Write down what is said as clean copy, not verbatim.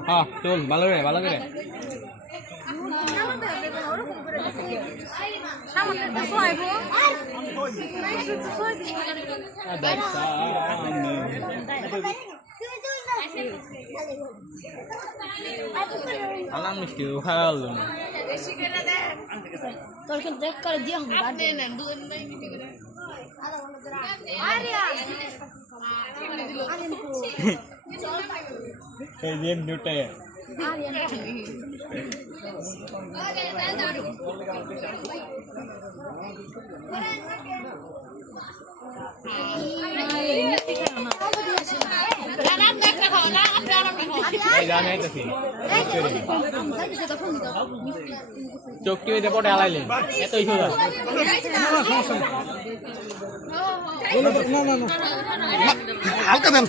হ্যাঁ চল ভালো করে ভালো করে আলাম মিষ্টি খাওয়া হলো না তোর কিন্তু দেখ করে দিয়ে হবে এই যে দুটাই চোখটি হইতে পড়ে আলাইলেন এতই সোজা হালকা দেন